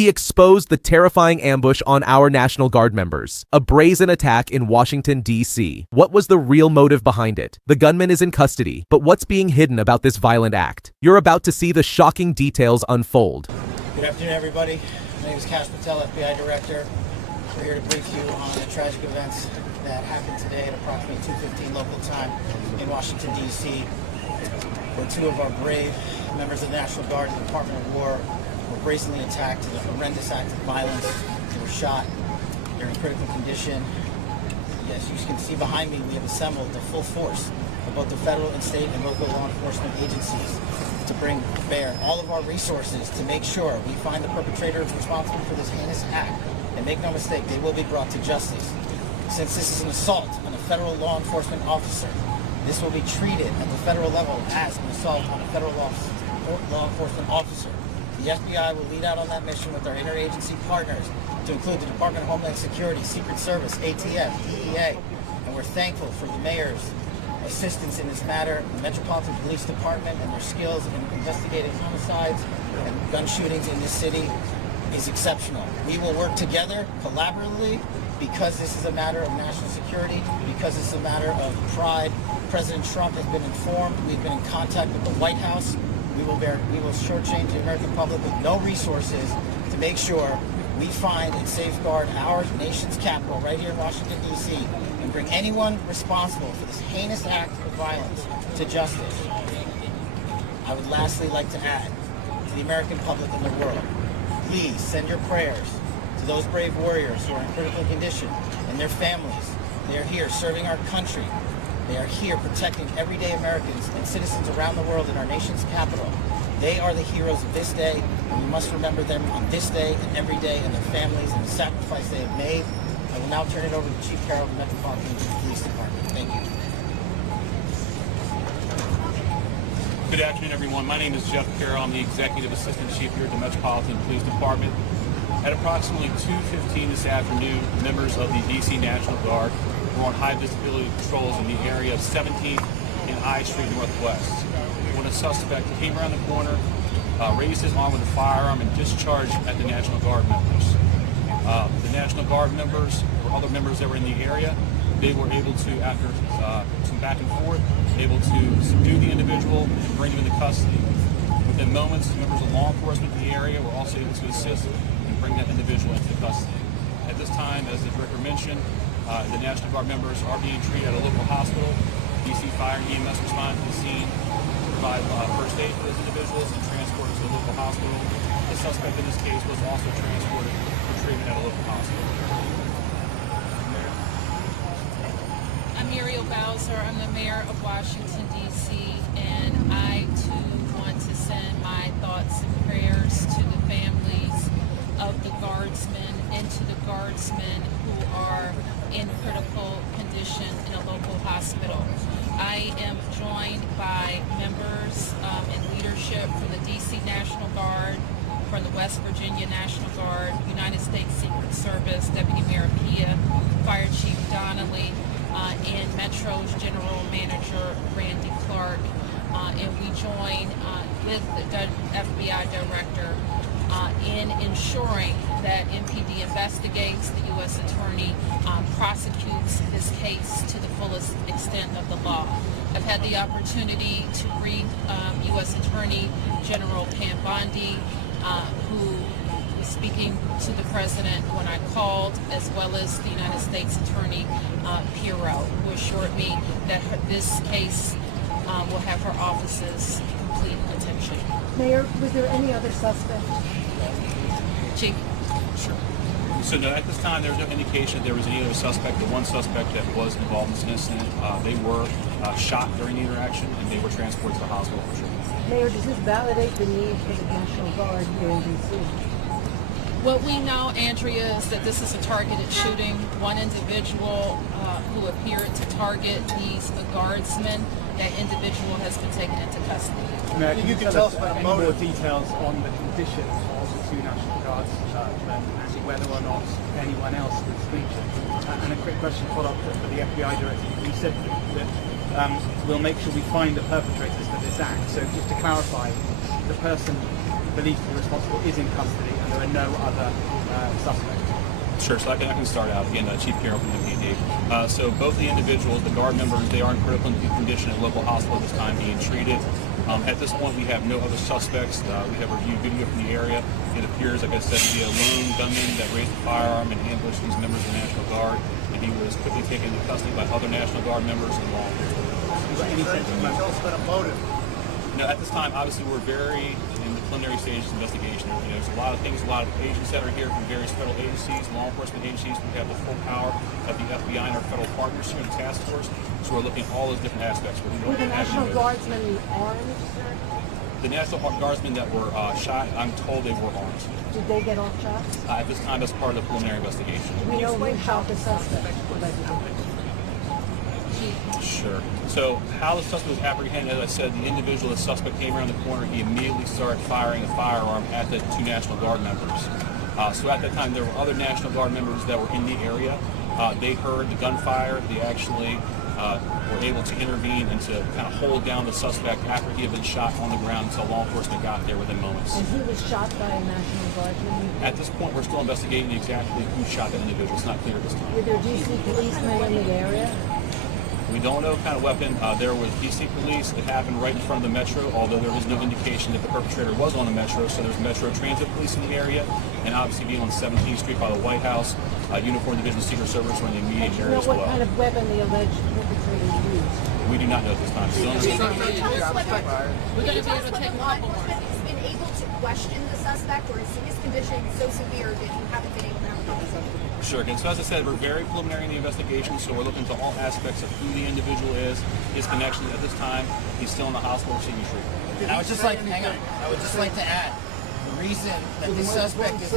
He exposed the terrifying ambush on our National Guard members, a brazen attack in Washington, D.C. What was the real motive behind it? The gunman is in custody, but what's being hidden about this violent act? You're about to see the shocking details unfold. Good afternoon, everybody. My name is Cash Patel, FBI Director. We're here to brief you on the tragic events that happened today at approximately 2:15 local time in Washington, D.C., where two of our brave members of the National Guard and the Department of War were brazenly attacked in a horrendous act of violence. They were shot. They're in critical condition. Yes, you can see behind me we have assembled the full force of both the federal and state and local law enforcement agencies to bring to bear all of our resources to make sure we find the perpetrators responsible for this heinous act. And make no mistake, they will be brought to justice. Since this is an assault on a federal law enforcement officer, this will be treated at the federal level as an assault on a federal law enforcement officer. The FBI will lead out on that mission with our interagency partners, to include the Department of Homeland Security, Secret Service, ATF, DEA, and we're thankful for the mayor's assistance in this matter, the Metropolitan Police Department and their skills in investigating homicides and gun shootings in this city is exceptional. We will work together collaboratively because this is a matter of national security, because it's a matter of pride. President Trump has been informed. We've been in contact with the White House. We will shortchange the American public with no resources to make sure we find and safeguard our nation's capital right here in Washington, D.C., and bring anyone responsible for this heinous act of violence to justice. I would lastly like to add to the American public and the world, please send your prayers to those brave warriors who are in critical condition and their families. They are here serving our country. They are here protecting everyday Americans and citizens around the world in our nation's capital. They are the heroes of this day, and we must remember them on this day and every day, and their families and the sacrifice they have made. I will now turn it over to Chief Carroll of the Metropolitan Police Department. Thank you. Good afternoon, everyone. My name is Jeff Carroll. I'm the Executive Assistant Chief here at the Metropolitan Police Department. At approximately 2:15 this afternoon, members of the D.C. National Guard were on high visibility patrols in the area of 17th and I Street Northwest, when a suspect came around the corner, raised his arm with a firearm, and discharged at the National Guard members. The National Guard members or other members that were in the area, they were able to, after some back and forth, able to subdue the individual and bring him into custody. Within moments, members of law enforcement in the area were also able to assist and bring that individual into custody. At this time, as the director mentioned, the National Guard members are being treated at a local hospital. DC Fire and EMS responded to the scene, provide first aid for those individuals, and transported to the local hospital. The suspect in this case was also transported for treatment at a local hospital. I'm Muriel Bowser. I'm the mayor of Washington, D.C., and I, too, want to send my thoughts and prayers to the families of the guardsmen and to the guardsmen who are in critical condition in a local hospital. I am joined by members and leadership from the D.C. National Guard, from the West Virginia National Guard, United States Secret Service, Deputy Mayor Pia, Fire Chief Donnelly, and Metro's General Manager Randy Clark. And we join with the FBI Director in ensuring that MPD investigates, the U.S. Attorney prosecutes this case to the fullest extent of the law. I've had the opportunity to brief U.S. Attorney General Pam Bondi, who was speaking to the President when I called, as well as the United States Attorney Pirro, who assured me that this case will have her office's complete attention. Mayor, was there any other suspect? Chief. Sure. So no, at this time, there was no indication that there was any other suspect. The one suspect that was involved in this incident, they were shot during the interaction, and they were transported to the hospital for sure. Mayor, does this validate the need for the National Guard here in D.C.? What we know, Andrea, is that this is a targeted shooting. One individual who appeared to target these guardsmen, that individual has been taken into custody. Mayor, can you tell us any more details on the conditions of the two National Guardsmen and whether or not anyone else was injured? And a quick question follow-up for the FBI Director. You said that we'll make sure we find the perpetrators for this act. So just to clarify, the person believed to be responsible is in custody and there are no other suspects. Sure, so I can start out. Again, Chief Carroll from MPD. So both the individuals, the guard members, they are in critical condition at local hospital at this time being treated. At this point, we have no other suspects. We have reviewed video from the area. It appears, like I said, to be a lone gunman that raised a firearm and ambushed these members of the National Guard, and he was quickly taken into custody by other National Guard members and law enforcement. Tell us about a motive. No, at this time, obviously, we're very in the preliminary stages of investigation. You know, there's a lot of things, a lot of agents that are here from various federal agencies, law enforcement agencies. We have the full power of the FBI and our federal partners here in the task force. So we're looking at all those different aspects. Were the National Guardsmen armed, sir? The National Guardsmen that were shot, I'm told they were armed. Did they get off shots? At this time, that's part of the preliminary investigation. Do we know who shot the suspect? Sure. So how the suspect was apprehended, as I said, the individual, the suspect came around the corner. He immediately started firing a firearm at the two National Guard members. So at that time, there were other National Guard members that were in the area. They heard the gunfire. They actually were able to intervene and to kind of hold down the suspect after he had been shot on the ground until law enforcement got there within moments. And he was shot by a National Guardsman? At this point, we're still investigating exactly who shot that individual. It's not clear at this time. Were there DC policemen in the area? We don't know what kind of weapon. There was DC police. It happened right in front of the Metro, although there was no indication that the perpetrator was on the Metro. So there's Metro Transit Police in the area, and obviously being on 17th Street by the White House, Uniformed Division Secret Service were in the immediate area as Do you know well. what kind of weapon the alleged perpetrator used? We do not know at this time. Still We're going to be able to take a law couple more. enforcement has been able to question the suspect, or is his condition so severe that you haven't been able to have a conversation? Sure. And so as I said, we're very preliminary in the investigation, so we're looking to all aspects of who the individual is, his connections. At this time, he's still in the hospital receiving treatment. And I would just like, hang on. I would just like to add, the reason that this suspect is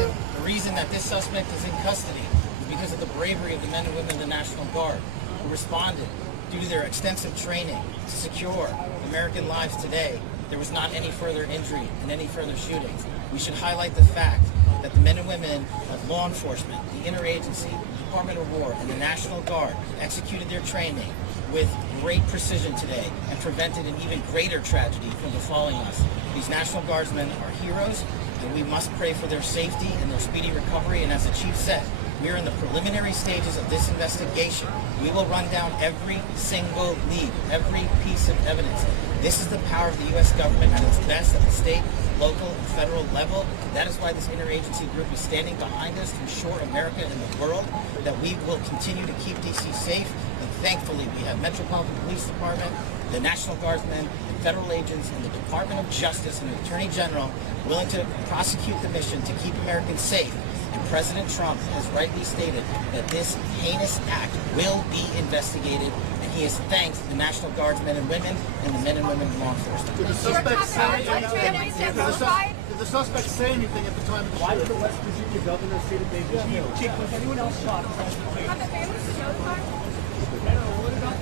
in custody is because of the bravery of the men and women of the National Guard who responded due to their extensive training to secure American lives today. There was not any further injury and any further shootings. We should highlight the fact that the men and women of law enforcement, the interagency, the Department of War, and the National Guard executed their training with great precision today and prevented an even greater tragedy from befalling us. These National Guardsmen are heroes, and we must pray for their safety and their speedy recovery. And as the Chief said, we are in the preliminary stages of this investigation. We will run down every single lead, every piece of evidence. This is the power of the U.S. government at its best at the state, local, and federal level. That is why this interagency group is standing behind us to ensure America and the world that we will continue to keep D.C. safe. And thankfully, we have Metropolitan Police Department, the National Guardsmen, and federal agents, and the Department of Justice and the Attorney General willing to prosecute the mission to keep Americans safe. And President Trump has rightly stated that this heinous act will be investigated, and he has thanked the National Guardsmen and women and the men and women of law enforcement. Did the suspect say anything at the time of the Why did shooting? the West Virginia governor say that they were Chief, was anyone else shot?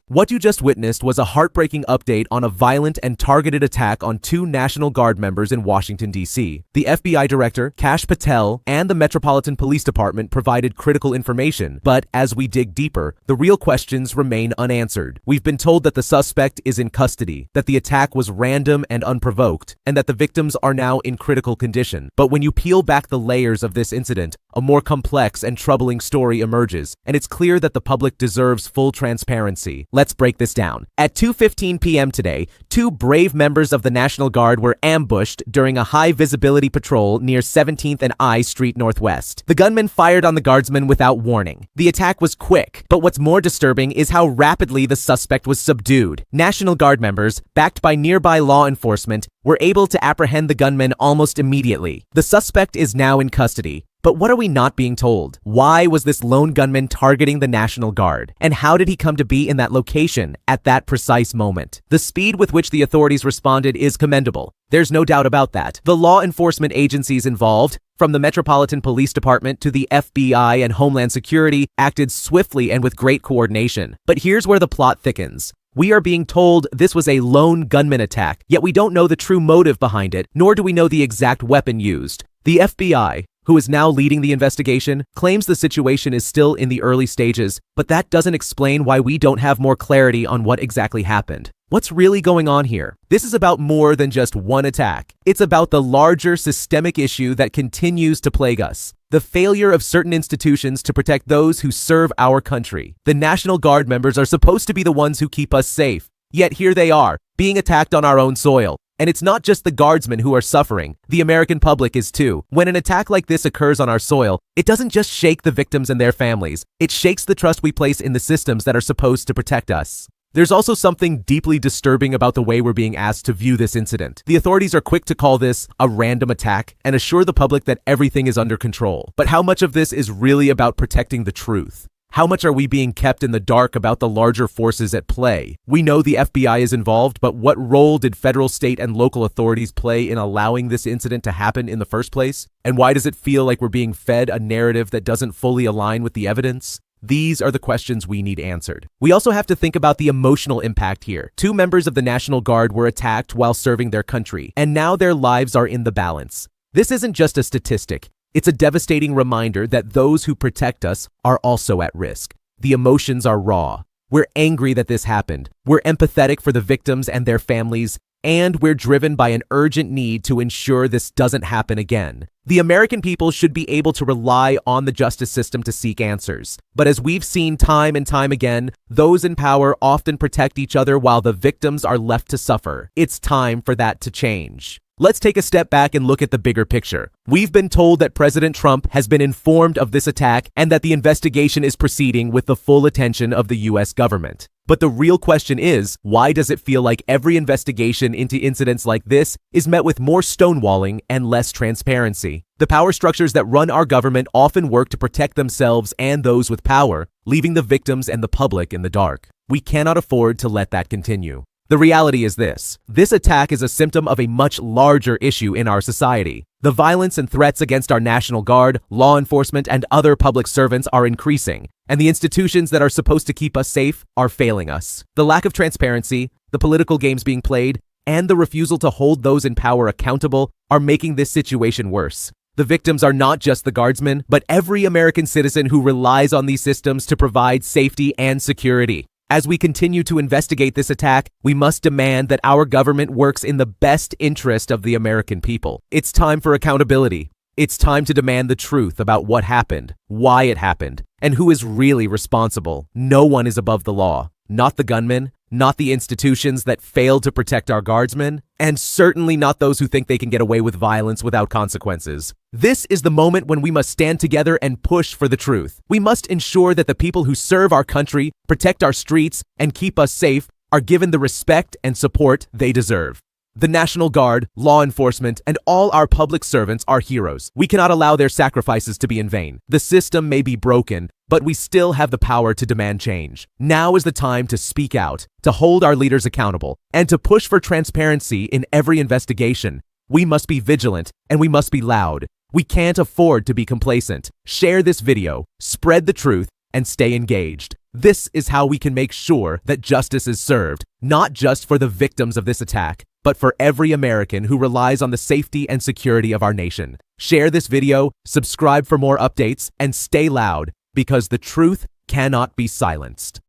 What you just witnessed was a heartbreaking update on a violent and targeted attack on two National Guard members in Washington, D.C. The FBI Director, Kash Patel, and the Metropolitan Police Department provided critical information, but as we dig deeper, the real questions remain unanswered. We've been told that the suspect is in custody, that the attack was random and unprovoked, and that the victims are now in critical condition. But when you peel back the layers of this incident, a more complex and troubling story emerges, and it's clear that the public deserves full transparency. Let's break this down. At 2:15 p.m. today, two brave members of the National Guard were ambushed during a high-visibility patrol near 17th and I Street Northwest. The gunman fired on the guardsmen without warning. The attack was quick, but what's more disturbing is how rapidly the suspect was subdued. National Guard members, backed by nearby law enforcement, were able to apprehend the gunman almost immediately. The suspect is now in custody. But what are we not being told? Why was this lone gunman targeting the National Guard? And how did he come to be in that location at that precise moment? The speed with which the authorities responded is commendable. There's no doubt about that. The law enforcement agencies involved, from the Metropolitan Police Department to the FBI and Homeland Security, acted swiftly and with great coordination. But here's where the plot thickens. We are being told this was a lone gunman attack, yet we don't know the true motive behind it, nor do we know the exact weapon used. The FBI, who who is now leading the investigation, claims the situation is still in the early stages, but that doesn't explain why we don't have more clarity on what exactly happened. What's really going on here? This is about more than just one attack. It's about the larger systemic issue that continues to plague us. The failure of certain institutions to protect those who serve our country. The National Guard members are supposed to be the ones who keep us safe. Yet here they are, being attacked on our own soil. And it's not just the guardsmen who are suffering, the American public is too. When an attack like this occurs on our soil, it doesn't just shake the victims and their families, it shakes the trust we place in the systems that are supposed to protect us. There's also something deeply disturbing about the way we're being asked to view this incident. The authorities are quick to call this a random attack and assure the public that everything is under control. But how much of this is really about protecting the truth? How much are we being kept in the dark about the larger forces at play? We know the FBI is involved, but what role did federal, state, and local authorities play in allowing this incident to happen in the first place? And why does it feel like we're being fed a narrative that doesn't fully align with the evidence? These are the questions we need answered. We also have to think about the emotional impact here. 2 members of the National Guard were attacked while serving their country, and now their lives are in the balance. This isn't just a statistic. It's a devastating reminder that those who protect us are also at risk. The emotions are raw. We're angry that this happened. We're empathetic for the victims and their families, and we're driven by an urgent need to ensure this doesn't happen again. The American people should be able to rely on the justice system to seek answers. But as we've seen time and time again, those in power often protect each other while the victims are left to suffer. It's time for that to change. Let's take a step back and look at the bigger picture. We've been told that President Trump has been informed of this attack and that the investigation is proceeding with the full attention of the US government. But the real question is, why does it feel like every investigation into incidents like this is met with more stonewalling and less transparency? The power structures that run our government often work to protect themselves and those with power, leaving the victims and the public in the dark. We cannot afford to let that continue. The reality is this attack is a symptom of a much larger issue in our society. The violence and threats against our National Guard, law enforcement, and other public servants are increasing, and the institutions that are supposed to keep us safe are failing us. The lack of transparency, the political games being played, and the refusal to hold those in power accountable are making this situation worse. The victims are not just the guardsmen, but every American citizen who relies on these systems to provide safety and security. As we continue to investigate this attack, we must demand that our government works in the best interest of the American people. It's time for accountability. It's time to demand the truth about what happened, why it happened, and who is really responsible. No one is above the law. Not the gunman, not the institutions that failed to protect our guardsmen, and certainly not those who think they can get away with violence without consequences. This is the moment when we must stand together and push for the truth. We must ensure that the people who serve our country, protect our streets, and keep us safe are given the respect and support they deserve. The National Guard, law enforcement, and all our public servants are heroes. We cannot allow their sacrifices to be in vain. The system may be broken, but we still have the power to demand change. Now is the time to speak out, to hold our leaders accountable, and to push for transparency in every investigation. We must be vigilant, and we must be loud. We can't afford to be complacent. Share this video, spread the truth, and stay engaged. This is how we can make sure that justice is served, not just for the victims of this attack, but for every American who relies on the safety and security of our nation. Share this video, subscribe for more updates, and stay loud, because the truth cannot be silenced.